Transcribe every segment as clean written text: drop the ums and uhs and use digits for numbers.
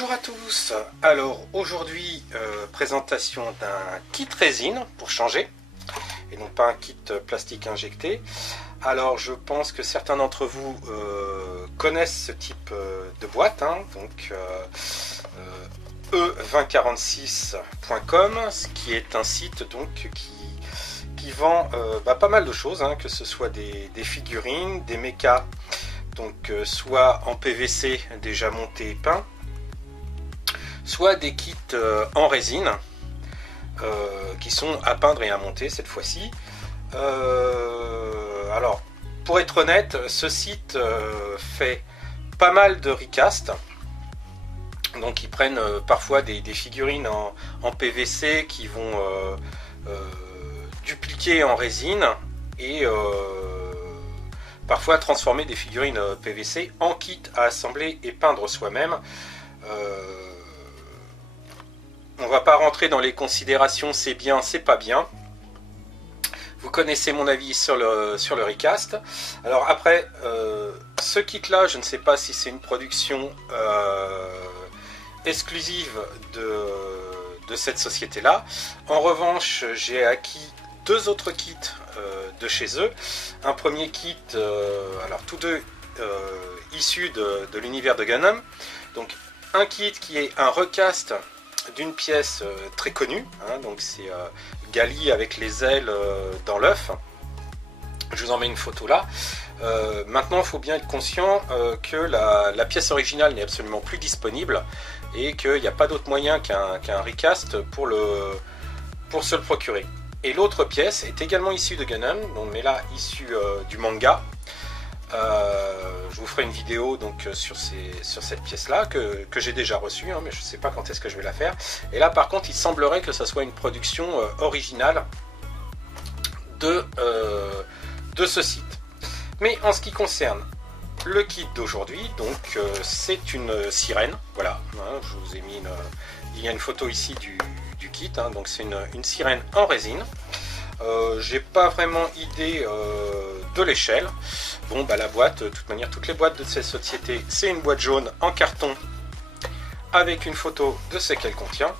Bonjour à tous. Alors aujourd'hui présentation d'un kit résine pour changer et non pas un kit plastique injecté. Alors je pense que certains d'entre vous connaissent ce type de boîte, hein, donc e2046.com, ce qui est un site donc qui vend pas mal de choses, hein, que ce soit des figurines, des mechas, donc soit en PVC déjà montés et peints, soit des kits en résine qui sont à peindre et à monter cette fois-ci. Alors pour être honnête, ce site fait pas mal de recast, donc ils prennent parfois des figurines en PVC qui vont dupliquer en résine et parfois transformer des figurines PVC en kit à assembler et peindre soi-même. On va pas rentrer dans les considérations, c'est bien, c'est pas bien. Vous connaissez mon avis sur le recast. Alors après, ce kit-là, je ne sais pas si c'est une production exclusive de cette société-là. En revanche, j'ai acquis deux autres kits de chez eux. Un premier kit, alors tous deux issus de l'univers de Gundam. Donc un kit qui est un recast d'une pièce très connue, hein, donc c'est Gali avec les ailes dans l'œuf. Je vous en mets une photo là. Maintenant, il faut bien être conscient que la pièce originale n'est absolument plus disponible et qu'il n'y a pas d'autre moyen qu'un recast pour se le procurer. Et l'autre pièce est également issue de Gundam, mais là issue du manga. Je vous ferai une vidéo donc sur cette pièce là que j'ai déjà reçue, hein, mais je ne sais pas quand est-ce que je vais la faire. Et là par contre il semblerait que ça soit une production originale de ce site. Mais en ce qui concerne le kit d'aujourd'hui, donc c'est une sirène, voilà, hein, je vous ai mis il y a une photo ici du kit, hein, donc c'est une sirène en résine. J'ai pas vraiment idée de l'échelle. Bon bah la boîte, de toute manière toutes les boîtes de cette société, c'est une boîte jaune en carton avec une photo de ce qu'elle contient.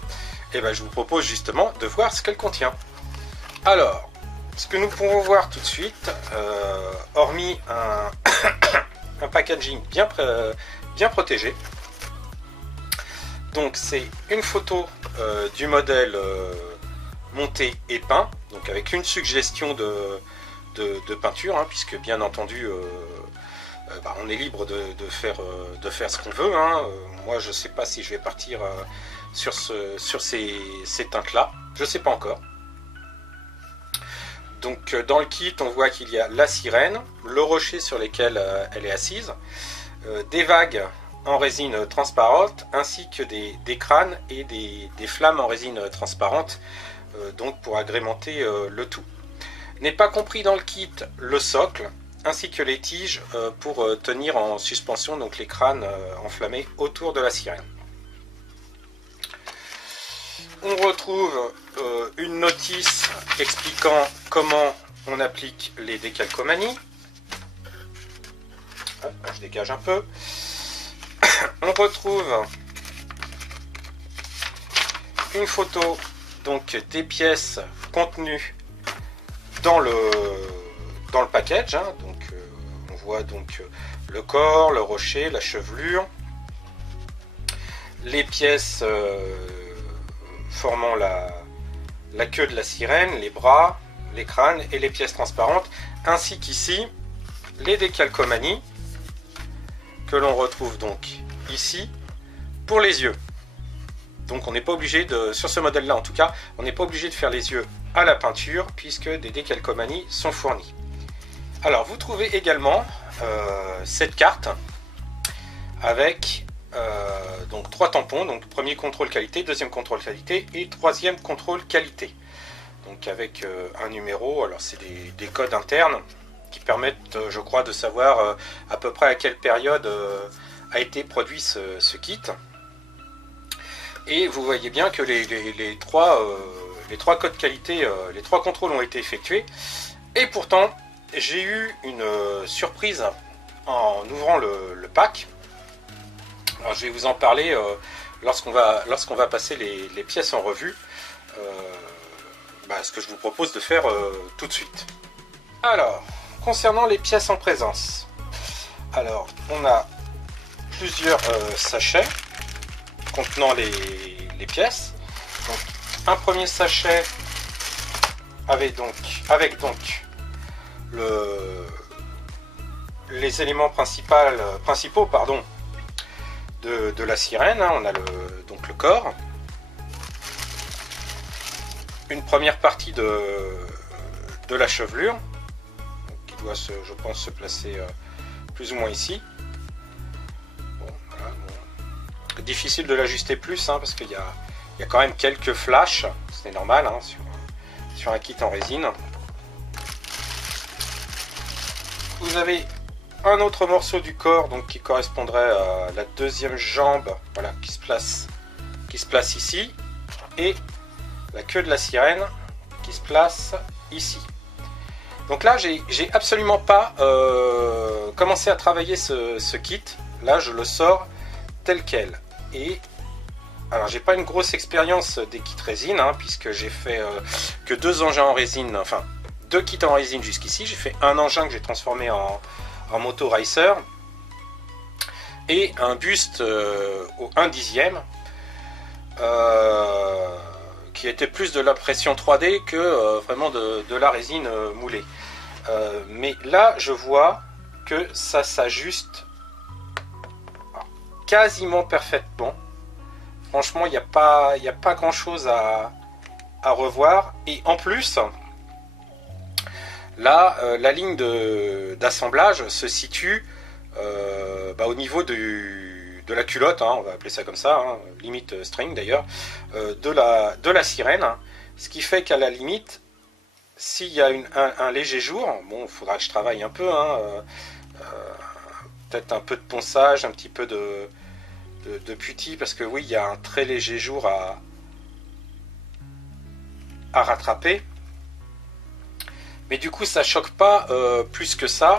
Et ben je vous propose justement de voir ce qu'elle contient. Alors, ce que nous pourrons voir tout de suite, hormis un packaging bien protégé, donc c'est une photo du modèle monté et peint, donc avec une suggestion de peinture, hein, puisque bien entendu on est libre de faire ce qu'on veut, hein. Moi je sais pas si je vais partir sur ces teintes là, je sais pas encore. Donc dans le kit on voit qu'il y a la sirène, le rocher sur lequel elle est assise, des vagues en résine transparente, ainsi que des crânes et des flammes en résine transparente, donc pour agrémenter le tout. N'est pas compris dans le kit le socle, ainsi que les tiges pour tenir en suspension donc les crânes enflammés autour de la sirène. On retrouve une notice expliquant comment on applique les décalcomanies. Hop, je dégage un peu. On retrouve une photo donc des pièces contenues dans le package, hein. Donc on voit donc le corps, le rocher, la chevelure, les pièces formant la queue de la sirène, les bras, les crânes et les pièces transparentes, ainsi qu'ici les décalcomanies que l'on retrouve donc ici pour les yeux. Donc on n'est pas obligé sur ce modèle là en tout cas, on n'est pas obligé de faire les yeux à la peinture puisque des décalcomanies sont fournies. Alors vous trouvez également cette carte avec donc 3 tampons, donc premier contrôle qualité, deuxième contrôle qualité et troisième contrôle qualité. Donc avec un numéro, alors c'est des codes internes qui permettent je crois de savoir à peu près à quelle période a été produit ce kit. Et vous voyez bien que les trois codes qualité, les 3 contrôles ont été effectués. Et pourtant, j'ai eu une surprise en ouvrant le pack. Alors, je vais vous en parler lorsqu'on va passer les pièces en revue, ce que je vous propose de faire tout de suite. Alors, concernant les pièces en présence, alors on a plusieurs sachets contenant les pièces. Donc, un premier sachet avec donc les éléments principaux de la sirène. On a donc le corps, une première partie de la chevelure, qui doit je pense se placer plus ou moins ici. Bon, voilà, bon. Difficile de l'ajuster plus parce qu'il y a quand même quelques flashs, c'est normal sur un kit en résine. Vous avez un autre morceau du corps donc qui correspondrait à la deuxième jambe, voilà, qui se place ici, et la queue de la sirène qui se place ici. Donc là j'ai absolument pas commencé à travailler ce kit. Là je le sors tel quel. Et alors j'ai pas une grosse expérience des kits résine puisque j'ai fait que 2 engins en résine, enfin 2 kits en résine jusqu'ici. J'ai fait un engin que j'ai transformé en moto racer et un buste au 1/10 qui était plus de l'impression 3D que vraiment de la résine moulée. Mais là je vois que ça s'ajuste quasiment parfaitement. Franchement il n'y a pas grand chose à revoir, et en plus là, la ligne d'assemblage se situe au niveau de la culotte, on va appeler ça comme ça, limite string d'ailleurs, de la sirène. Ce qui fait qu'à la limite, s'il y a un léger jour, bon, il faudra que je travaille un peu, peut-être un peu de ponçage, un petit peu de putty, parce que oui, il y a un très léger jour à rattraper. Mais du coup ça choque pas plus que ça.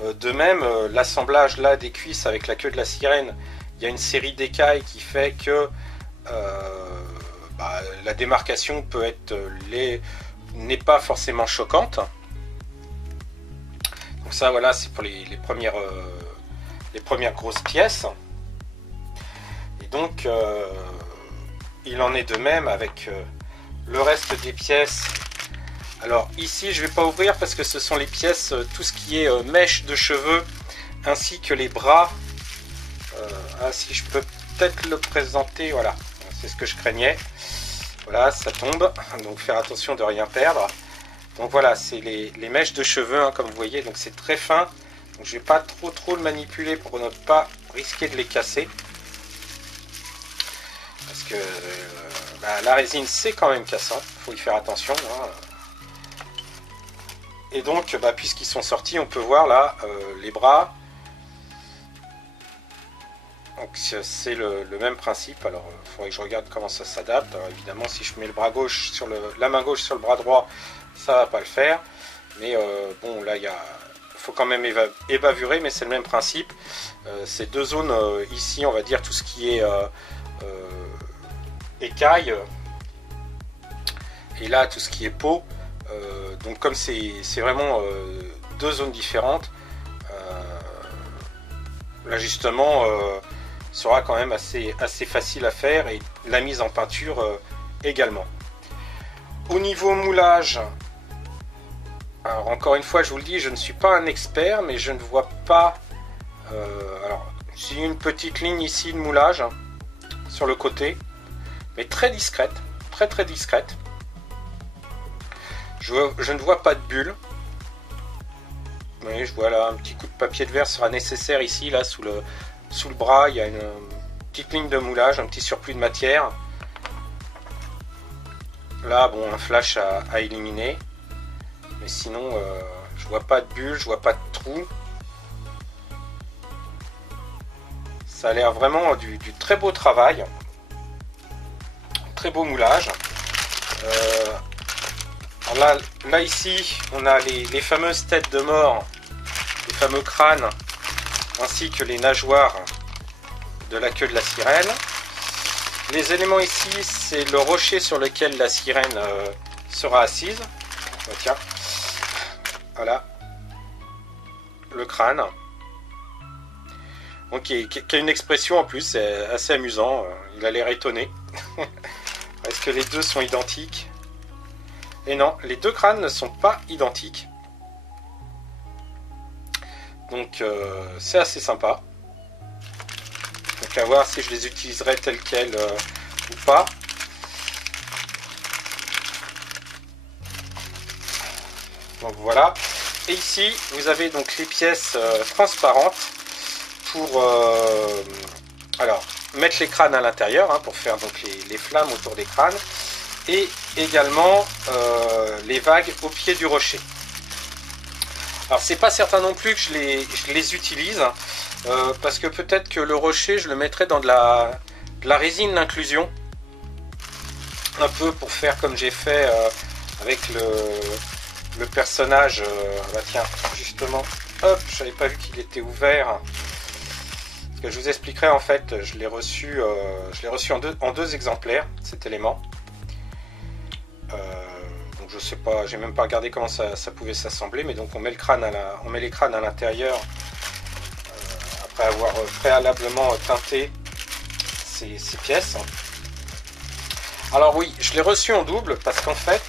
De même l'assemblage là des cuisses avec la queue de la sirène, il y a une série d'écailles qui fait que la démarcation peut être n'est pas forcément choquante. Donc ça voilà, c'est pour les premières grosses pièces. Et donc il en est de même avec le reste des pièces. Alors ici je vais pas ouvrir parce que ce sont les pièces, tout ce qui est mèche de cheveux ainsi que les bras. Si je peux peut-être le présenter, voilà, c'est ce que je craignais. Voilà, ça tombe, donc faire attention de rien perdre. Donc voilà, c'est les mèches de cheveux, comme vous voyez, donc c'est très fin. Donc je vais pas trop le manipuler pour ne pas risquer de les casser. Parce que la résine c'est quand même cassant, faut y faire attention. Et donc, puisqu'ils sont sortis, on peut voir là les bras. Donc c'est le même principe. Alors, il faudrait que je regarde comment ça s'adapte. Évidemment, si je mets le bras gauche sur la main gauche sur le bras droit, ça va pas le faire. Mais bon, là, il faut quand même ébavurer, mais c'est le même principe. Ces deux zones ici, on va dire tout ce qui est écailles, et là tout ce qui est peau. Donc comme c'est vraiment 2 zones différentes, l'ajustement sera quand même assez facile à faire, et la mise en peinture également. Au niveau moulage, alors encore une fois je vous le dis, je ne suis pas un expert, mais je ne vois pas alors j'ai une petite ligne ici de moulage sur le côté, mais très discrète, très discrète. Je ne vois pas de bulle. Oui, je vois là un petit coup de papier de verre sera nécessaire ici, là sous le bras. Il y a une petite ligne de moulage, un petit surplus de matière. Là, bon, un flash à éliminer. Mais sinon, je vois pas de bulle, je vois pas de trou. Ça a l'air vraiment du très beau travail. Très beau moulage. Là ici on a les fameuses têtes de mort, les fameux crânes, ainsi que les nageoires de la queue de la sirène. Les éléments ici, c'est le rocher sur lequel la sirène sera assise. Oh, tiens, voilà, le crâne. Donc, qui a une expression en plus, c'est assez amusant. Il a l'air étonné. Est-ce que les deux sont identiques? Et non, les deux crânes ne sont pas identiques. Donc, c'est assez sympa. Donc, à voir si je les utiliserai tels quels ou pas. Donc, voilà. Et ici, vous avez donc les pièces transparentes pour alors mettre les crânes à l'intérieur, hein, pour faire donc les flammes autour des crânes, et également les vagues au pied du rocher. Alors c'est pas certain non plus que je les utilise, parce que peut-être que le rocher je le mettrai dans de la résine d'inclusion, un peu pour faire comme j'ai fait avec le personnage. Bah tiens, justement, hop, je n'avais pas vu qu'il était ouvert. Ce que je vous expliquerai, en fait, je l'ai reçu en deux exemplaires, cet élément. Donc je sais pas, j'ai même pas regardé comment ça pouvait s'assembler, mais donc on met les crânes à l'intérieur après avoir préalablement teinté ces pièces. Alors oui, je l'ai reçu en double parce qu'en fait,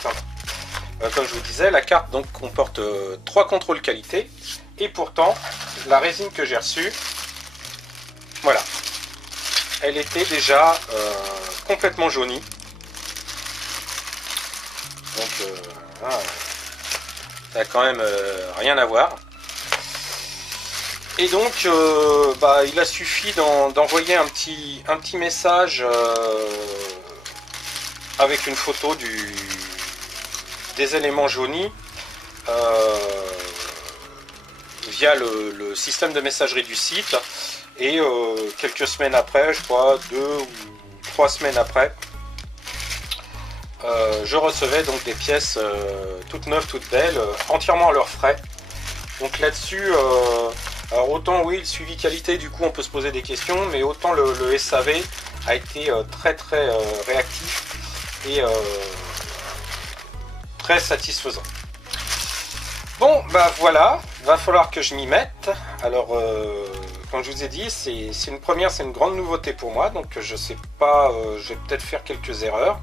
comme je vous disais, la carte donc comporte 3 contrôles qualité, et pourtant la résine que j'ai reçue, voilà, elle était déjà complètement jaunie. Donc ça n'a quand même rien à voir. Et donc il a suffi d'envoyer un petit message avec une photo des éléments jaunis via le système de messagerie du site. Et quelques semaines après, je crois 2 ou 3 semaines après, je recevais donc des pièces toutes neuves, toutes belles, entièrement à leurs frais. Donc là-dessus, alors autant oui, le suivi qualité, du coup on peut se poser des questions, mais autant le SAV a été très très réactif et très satisfaisant. Bon, bah voilà, va falloir que je m'y mette. Alors, comme je vous ai dit, c'est une première, c'est une grande nouveauté pour moi, donc je sais pas, je vais peut-être faire quelques erreurs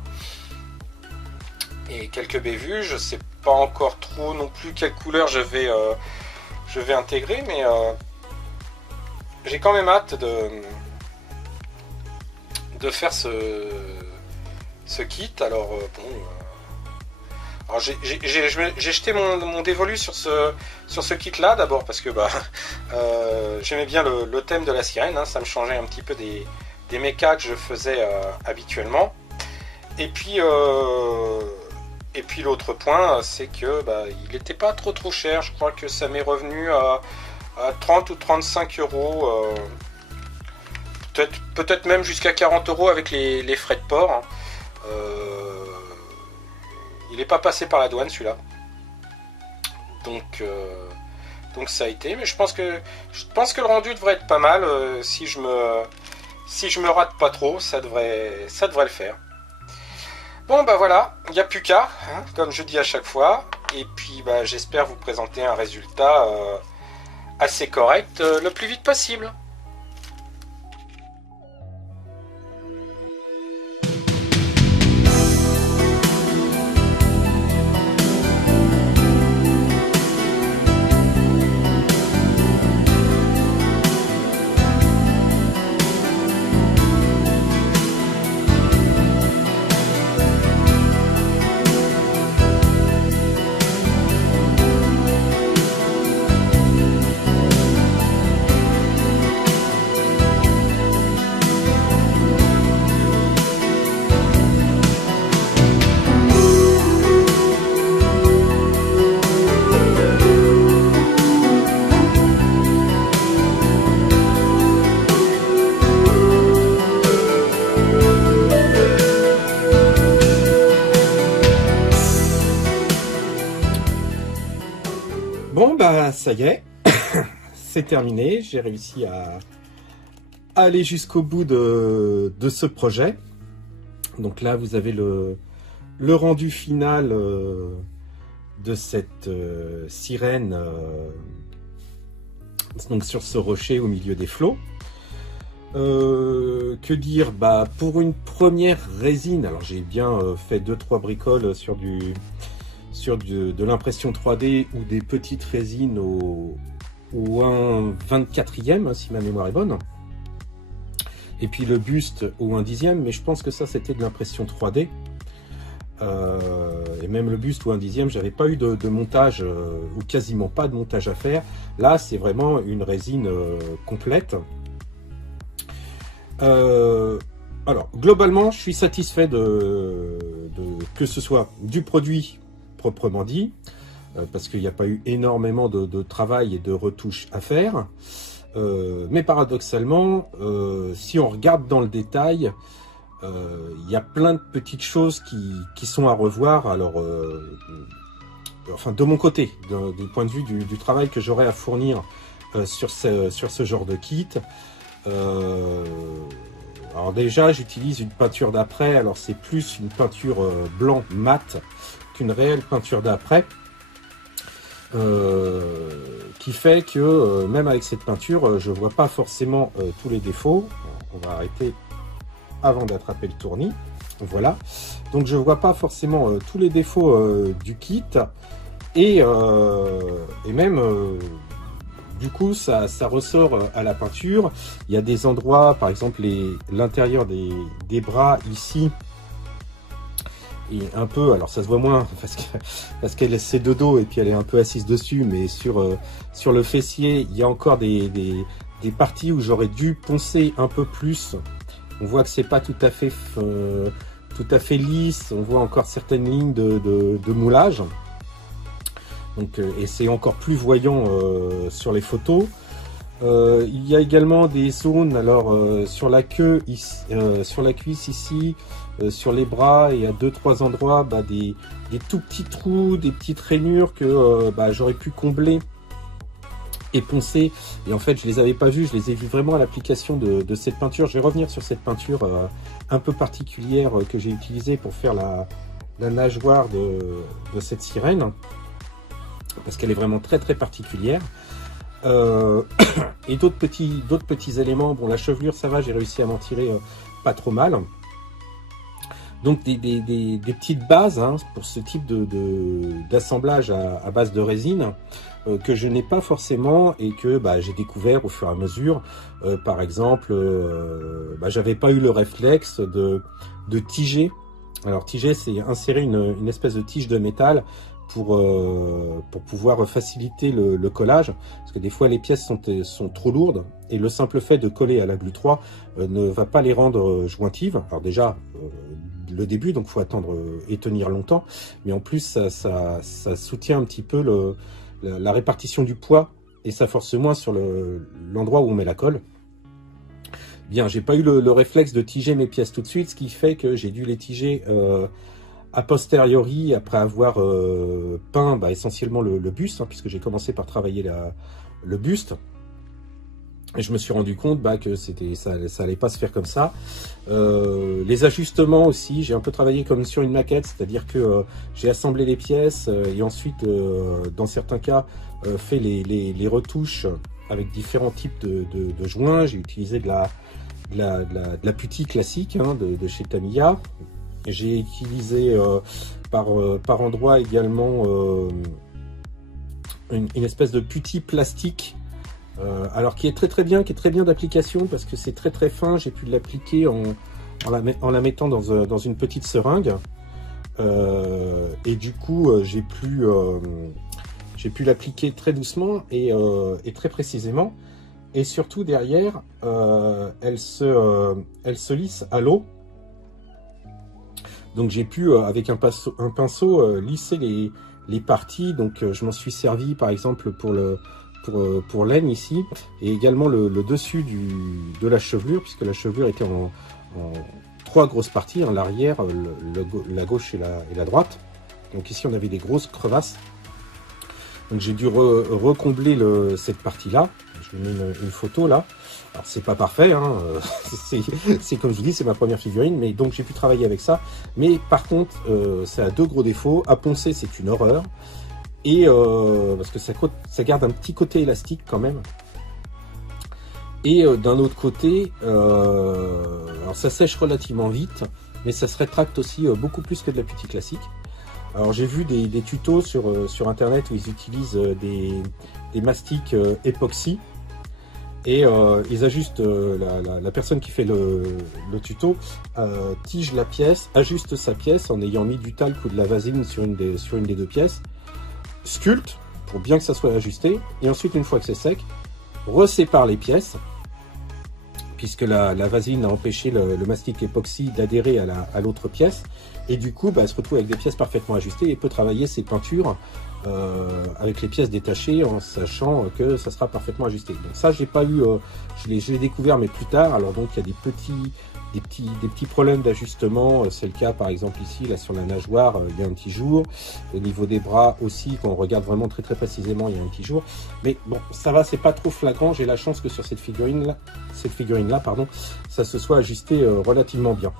et quelques bévues. Je sais pas encore trop non plus quelle couleur je vais intégrer, mais j'ai quand même hâte de faire ce kit. Alors bon. Alors j'ai jeté mon dévolu sur ce kit là d'abord parce que j'aimais bien le thème de la sirène, hein, ça me changeait un petit peu des mechas que je faisais habituellement. Et puis l'autre point, c'est que il n'était pas trop cher. Je crois que ça m'est revenu à 30 ou 35 euros, peut-être même jusqu'à 40 euros avec les frais de port, hein. Il n'est pas passé par la douane celui-là, donc ça a été. Mais je pense que le rendu devrait être pas mal. Si je me rate pas trop, ça devrait le faire. Bon voilà, il n'y a plus qu'à, hein, comme je dis à chaque fois. Et puis j'espère vous présenter un résultat assez correct le plus vite possible. Bon ça y est, c'est terminé, j'ai réussi à aller jusqu'au bout de ce projet. Donc là, vous avez le rendu final de cette sirène donc sur ce rocher au milieu des flots. Que dire, bah, pour une première résine, alors j'ai bien fait 2-3 bricoles sur de l'impression 3D ou des petites résines au 1/24e, si ma mémoire est bonne. Et puis le buste au 1/10e, mais je pense que ça c'était de l'impression 3D. Et même le buste ou 1/10e, j'avais pas eu de montage ou quasiment pas de montage à faire. Là c'est vraiment une résine complète. Alors globalement je suis satisfait que ce soit du produit proprement dit, parce qu'il n'y a pas eu énormément de travail et de retouches à faire. Mais paradoxalement, si on regarde dans le détail, il y a plein de petites choses qui sont à revoir. Alors, enfin de mon côté, du point de vue du travail que j'aurais à fournir sur ce genre de kit. Alors déjà, j'utilise une peinture d'après. Alors c'est plus une peinture blanc mat qu'une réelle peinture d'après. Qui fait que même avec cette peinture, je vois pas forcément tous les défauts. On va arrêter avant d'attraper le tournis. Voilà. Donc je vois pas forcément tous les défauts du kit et même du coup ça ressort à la peinture. Il y a des endroits, par exemple l'intérieur des bras ici. Et un peu, alors ça se voit moins parce qu'elle c'est de dos et puis elle est un peu assise dessus, mais sur le fessier, il y a encore des parties où j'aurais dû poncer un peu plus. On voit que c'est pas tout à fait lisse, on voit encore certaines lignes de moulage. Donc, et c'est encore plus voyant sur les photos. Il y a également des zones, alors sur la queue, ici, sur la cuisse ici, sur les bras et à 2-3 endroits, bah, des tout petits trous, des petites rainures que bah, j'aurais pu combler et poncer. Et en fait, je les avais pas vus, je les ai vus vraiment à l'application de cette peinture. Je vais revenir sur cette peinture un peu particulière que j'ai utilisée pour faire la nageoire de cette sirène, parce qu'elle est vraiment très très particulière. Et d'autres petits éléments. Bon, la chevelure, ça va, j'ai réussi à m'en tirer pas trop mal. Donc des petites bases hein, pour ce type d'assemblage à base de résine que je n'ai pas forcément et que bah, j'ai découvert au fur et à mesure. Par exemple, bah, j'avais pas eu le réflexe de tiger. Alors tiger, c'est insérer une espèce de tige de métal pour pouvoir faciliter le collage, parce que des fois les pièces sont trop lourdes et le simple fait de coller à la glu 3 ne va pas les rendre jointives. Alors déjà le début, donc faut attendre et tenir longtemps, mais en plus ça soutient un petit peu la répartition du poids et ça force moins sur l'endroit où on met la colle. Bien, j'ai pas eu le réflexe de tiger mes pièces tout de suite, ce qui fait que j'ai dû les tiger a posteriori, après avoir peint bah, essentiellement le buste, hein, puisque j'ai commencé par travailler le buste. Et je me suis rendu compte bah, que ça allait pas se faire comme ça. Les ajustements aussi, j'ai un peu travaillé comme sur une maquette, c'est-à-dire que j'ai assemblé les pièces et ensuite, dans certains cas, fait les retouches avec différents types de joints. J'ai utilisé de la putty classique hein, de chez Tamiya. J'ai utilisé par endroit également une espèce de putty plastique, alors qui est très bien, qui est très bien d'application parce que c'est très fin. J'ai pu l'appliquer en la mettant dans une petite seringue et du coup j'ai pu l'appliquer très doucement et très précisément. Et surtout derrière, elle se lisse à l'eau. Donc j'ai pu, avec un pinceau, lisser les parties. Donc je m'en suis servi par exemple pour l'aine ici. Et également le dessus de la chevelure, puisque la chevelure était en 3 grosses parties, hein, l'arrière, la gauche et la droite. Donc ici on avait des grosses crevasses. Donc j'ai dû recombler cette partie-là. je vous mets une photo là. Alors c'est pas parfait, hein, c'est comme je vous dis, c'est ma première figurine, mais donc j'ai pu travailler avec ça. Mais par contre, ça a deux gros défauts. À poncer, c'est une horreur. Et parce que ça garde un petit côté élastique quand même. Et d'un autre côté, alors ça sèche relativement vite, mais ça se rétracte aussi beaucoup plus que de la putty classique. Alors j'ai vu des tutos sur internet où ils utilisent des mastiques époxy. Et ils ajustent, la personne qui fait le tuto tige la pièce, ajuste sa pièce en ayant mis du talc ou de la vaseline sur une des deux pièces, sculpte pour bien que ça soit ajusté, et ensuite une fois que c'est sec, resépare les pièces, puisque la vaseline a empêché le mastic époxy d'adhérer à l'autre pièce, et du coup elle se retrouve avec des pièces parfaitement ajustées et peut travailler ses peintures avec les pièces détachées en sachant que ça sera parfaitement ajusté. Donc ça j'ai pas eu, je l'ai découvert mais plus tard. Alors donc il y a des petits problèmes d'ajustement, c'est le cas par exemple ici là sur la nageoire, il y a un petit jour, au niveau des bras aussi quand on regarde vraiment très précisément il y a un petit jour, mais bon ça va, c'est pas trop flagrant. J'ai la chance que sur cette figurine là pardon, ça se soit ajusté relativement bien.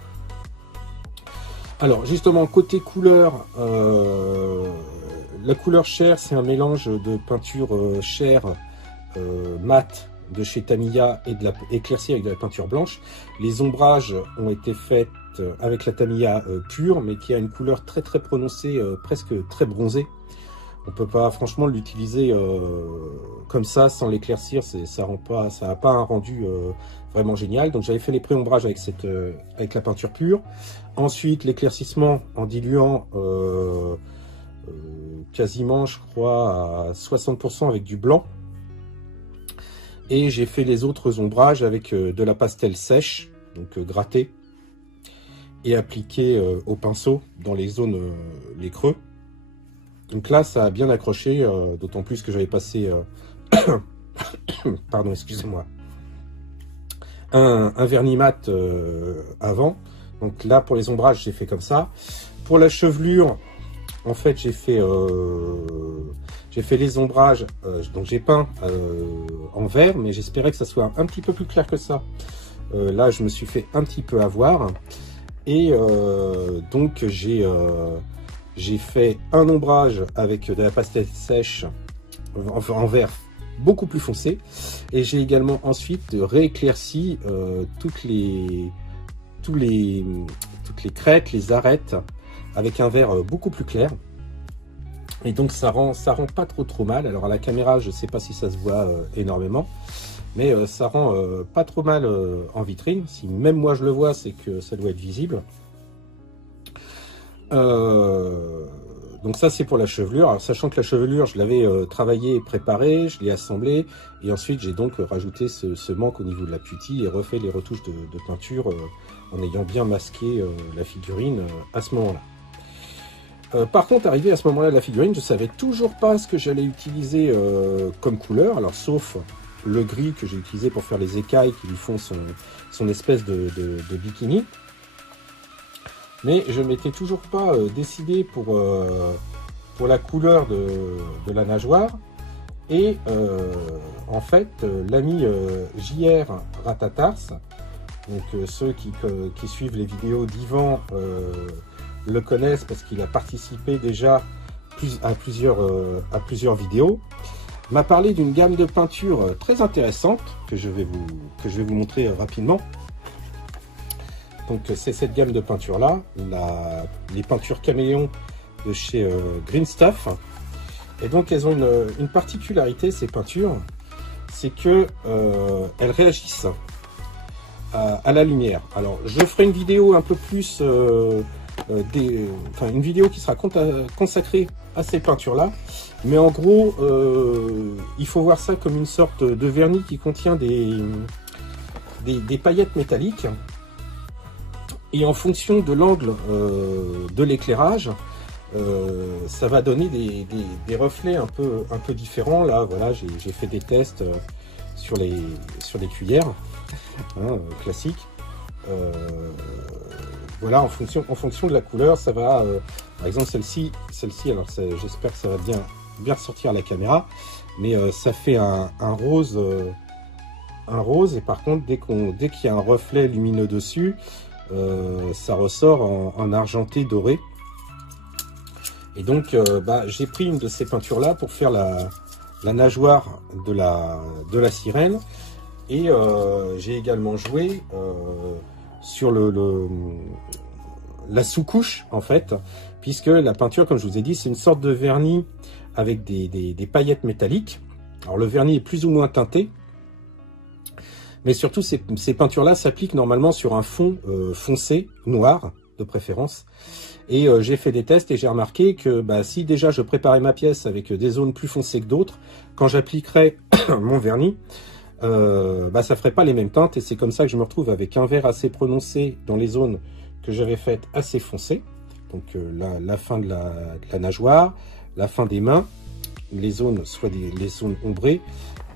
Alors justement côté couleur, la couleur chair, c'est un mélange de peinture chair mat de chez Tamiya et de la éclaircie avec de la peinture blanche. Les ombrages ont été faits avec la Tamiya pure, mais qui a une couleur très prononcée, presque très bronzée. On peut pas franchement l'utiliser comme ça sans l'éclaircir, ça n'a pas un rendu vraiment génial. Donc j'avais fait les pré-ombrages avec la peinture pure. Ensuite l'éclaircissement en diluant quasiment je crois à 60% avec du blanc. Et j'ai fait les autres ombrages avec de la pastel sèche, donc grattée, et appliquée au pinceau dans les zones, les creux. Donc là, ça a bien accroché, d'autant plus que j'avais passé, pardon, excusez-moi, un vernis mat avant. Donc là, pour les ombrages, j'ai fait comme ça. Pour la chevelure, en fait, j'ai fait les ombrages, donc j'ai peint en vert, mais j'espérais que ça soit un petit peu plus clair que ça. Là, je me suis fait un petit peu avoir. Et donc, j'ai fait un ombrage avec de la pastel sèche en vert beaucoup plus foncé. Et j'ai également ensuite rééclairci toutes les crêtes, les arêtes, avec un vert beaucoup plus clair. Et donc ça rend pas trop mal. Alors à la caméra, je sais pas si ça se voit énormément, mais ça rend pas trop mal en vitrine. Si même moi je le vois, c'est que ça doit être visible. Donc ça c'est pour la chevelure. Alors, sachant que la chevelure, je l'avais travaillée et préparée, je l'ai assemblée, et ensuite j'ai donc rajouté ce manque au niveau de la putty et refait les retouches de peinture en ayant bien masqué la figurine à ce moment-là. Par contre, arrivé à ce moment-là de la figurine, je savais toujours pas ce que j'allais utiliser comme couleur, alors sauf le gris que j'ai utilisé pour faire les écailles qui lui font son espèce de bikini. Mais je m'étais toujours pas décidé pour la couleur de la nageoire. Et en fait, l'ami JR Ratatars, donc ceux qui suivent les vidéos d'Yvan le connaissent parce qu'il a participé déjà à plusieurs vidéos, m'a parlé d'une gamme de peintures très intéressante que je vais vous montrer rapidement. Donc c'est cette gamme de peintures là, les peintures caméléon de chez Green Stuff. Et donc elles ont une particularité, ces peintures, c'est que elles réagissent à la lumière. Alors je ferai une vidéo un peu plus une vidéo qui sera consacrée à ces peintures là, mais en gros il faut voir ça comme une sorte de vernis qui contient des paillettes métalliques, et en fonction de l'angle de l'éclairage, ça va donner des reflets un peu différents. Là voilà, j'ai fait des tests sur les cuillères classiques. Voilà, en fonction de la couleur, ça va, par exemple celle-ci, alors j'espère que ça va bien bien ressortir à la caméra, mais ça fait un rose, et par contre dès qu'il y a un reflet lumineux dessus, ça ressort en argenté doré. Et donc j'ai pris une de ces peintures là pour faire la nageoire de la sirène, et j'ai également joué sur la sous-couche en fait, puisque la peinture, comme je vous ai dit, c'est une sorte de vernis avec des paillettes métalliques. Alors le vernis est plus ou moins teinté, mais surtout ces peintures-là s'appliquent normalement sur un fond foncé, noir de préférence. Et j'ai fait des tests et j'ai remarqué que si déjà je préparais ma pièce avec des zones plus foncées que d'autres, quand j'appliquerais mon vernis, ça ferait pas les mêmes teintes, et c'est comme ça que je me retrouve avec un vert assez prononcé dans les zones que j'avais faites assez foncées. Donc la fin de la nageoire, la fin des mains, les zones, soit les zones ombrées,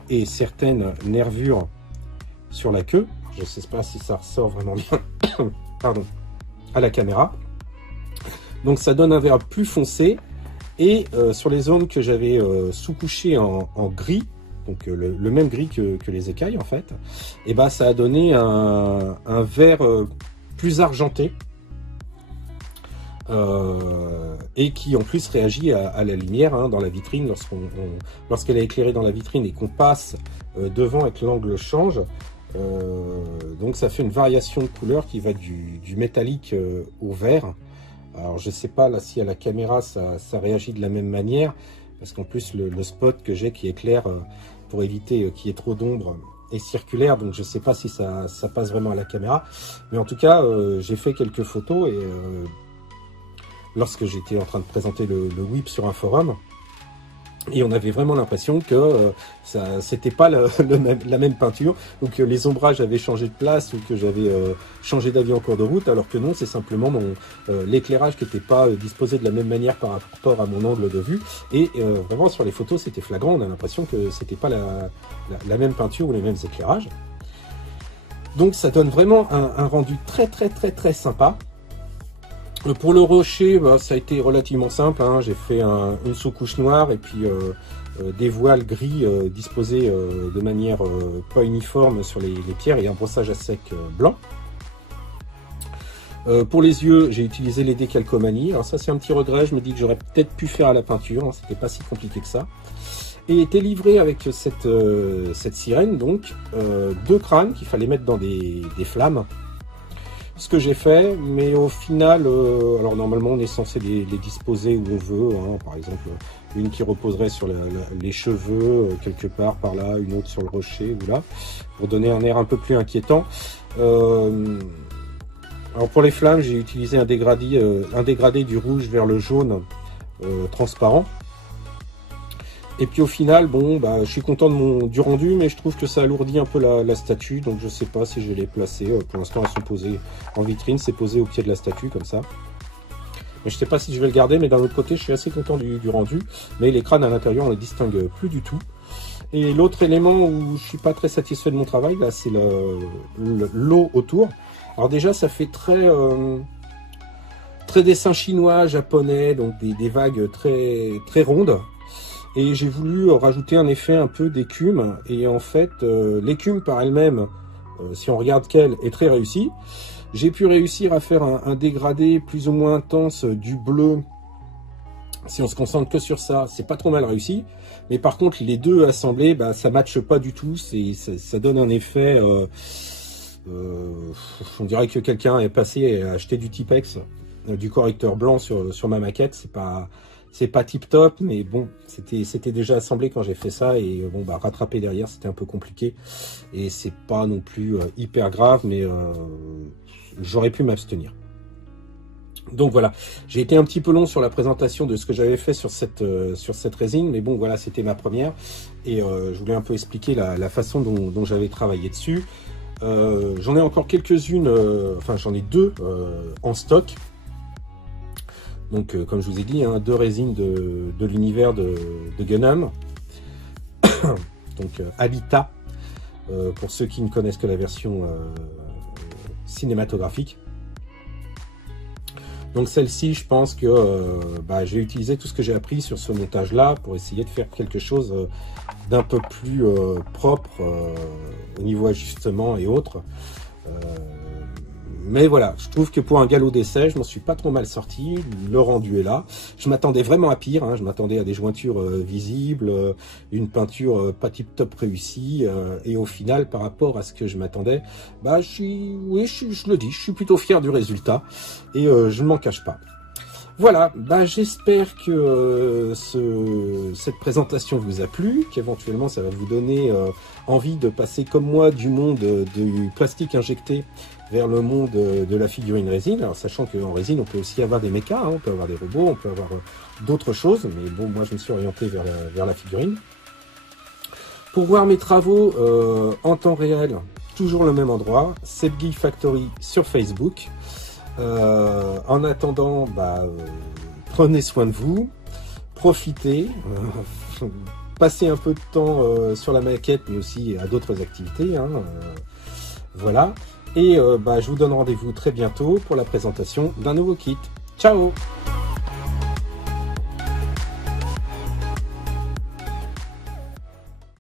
et certaines nervures sur la queue. Je ne sais pas si ça ressort vraiment bien pardon, à la caméra. Donc ça donne un vert plus foncé, et sur les zones que j'avais sous-couchées en gris, donc le même gris que les écailles en fait, et ça a donné un vert plus argenté, et qui en plus réagit à la lumière dans la vitrine lorsqu'elle est éclairée dans la vitrine et qu'on passe devant et que l'angle change. Donc ça fait une variation de couleur qui va du métallique au vert. Alors je sais pas là si à la caméra ça réagit de la même manière, parce qu'en plus le spot que j'ai qui éclaire pour éviter qu'il y ait trop d'ombre est circulaire, donc je sais pas si ça passe vraiment à la caméra. Mais en tout cas j'ai fait quelques photos, et lorsque j'étais en train de présenter le whip sur un forum, et on avait vraiment l'impression que c'était pas la même peinture, ou que les ombrages avaient changé de place, ou que j'avais changé d'avis en cours de route, alors que non, c'est simplement l'éclairage qui n'était pas disposé de la même manière par rapport à mon angle de vue. Et vraiment sur les photos c'était flagrant, on a l'impression que c'était pas la même peinture ou les mêmes éclairages. Donc ça donne vraiment un rendu très sympa. Pour le rocher, ça a été relativement simple, j'ai fait une sous-couche noire et puis des voiles gris disposés de manière pas uniforme sur les pierres, et un brossage à sec blanc. Pour les yeux, j'ai utilisé les décalcomanies. Alors ça c'est un petit regret, je me dis que j'aurais peut-être pu faire à la peinture, c'était pas si compliqué que ça. Et était livré avec cette sirène, donc 2 crânes qu'il fallait mettre dans des flammes. Ce que j'ai fait, mais au final, alors normalement on est censé les disposer où on veut, par exemple une qui reposerait sur les cheveux quelque part par là, une autre sur le rocher ou là, pour donner un air un peu plus inquiétant. Alors pour les flammes, j'ai utilisé un dégradé du rouge vers le jaune transparent. Et puis au final, je suis content du rendu, mais je trouve que ça alourdit un peu la statue, donc je sais pas si je vais les placer. Pour l'instant, elles sont posées en vitrine, c'est posé au pied de la statue comme ça. Mais je sais pas si je vais le garder, mais d'un autre côté, je suis assez content du rendu. Mais les crânes à l'intérieur, on les distingue plus du tout. Et l'autre élément où je suis pas très satisfait de mon travail, là, c'est l'eau autour. Alors déjà, ça fait très dessin chinois, japonais, donc des vagues très rondes. Et j'ai voulu rajouter un effet un peu d'écume, et en fait l'écume par elle-même, si on regarde qu'elle, est très réussie. J'ai pu réussir à faire un dégradé plus ou moins intense du bleu. Si on se concentre que sur ça, c'est pas trop mal réussi. Mais par contre les deux assemblés, ça matche pas du tout, ça donne un effet, on dirait que quelqu'un est passé et a acheté du Tipex, du correcteur blanc sur ma maquette. C'est pas tip top, mais bon, c'était déjà assemblé quand j'ai fait ça, et rattraper derrière c'était un peu compliqué, et c'est pas non plus hyper grave, mais j'aurais pu m'abstenir. Donc voilà, j'ai été un petit peu long sur la présentation de ce que j'avais fait sur cette résine, mais bon voilà, c'était ma première, et je voulais un peu expliquer la façon dont j'avais travaillé dessus. J'en ai encore quelques-unes, j'en ai 2 en stock. Donc, comme je vous ai dit, 2 résines de l'univers de Gundam. Donc, Habitat, pour ceux qui ne connaissent que la version cinématographique. Donc celle-ci, je pense que j'ai utilisé tout ce que j'ai appris sur ce montage-là pour essayer de faire quelque chose d'un peu plus propre au niveau ajustement et autres. Mais voilà, je trouve que pour un galop d'essai, je m'en suis pas trop mal sorti. Le rendu est là. Je m'attendais vraiment à pire. Hein. Je m'attendais à des jointures visibles, une peinture pas tip-top réussie. Et au final, par rapport à ce que je m'attendais, je le dis, je suis plutôt fier du résultat. Et je ne m'en cache pas. Voilà, j'espère que cette présentation vous a plu, qu'éventuellement ça va vous donner envie de passer comme moi du monde du plastique injecté vers le monde de la figurine résine. Alors sachant qu'en résine on peut aussi avoir des mechas, hein, on peut avoir des robots, on peut avoir d'autres choses, mais bon, moi je me suis orienté vers la figurine. Pour voir mes travaux en temps réel, toujours le même endroit, Sebgeek Factory sur Facebook. En attendant, prenez soin de vous, profitez, passez un peu de temps sur la maquette, mais aussi à d'autres activités. Hein, voilà. Et je vous donne rendez-vous très bientôt pour la présentation d'un nouveau kit. Ciao!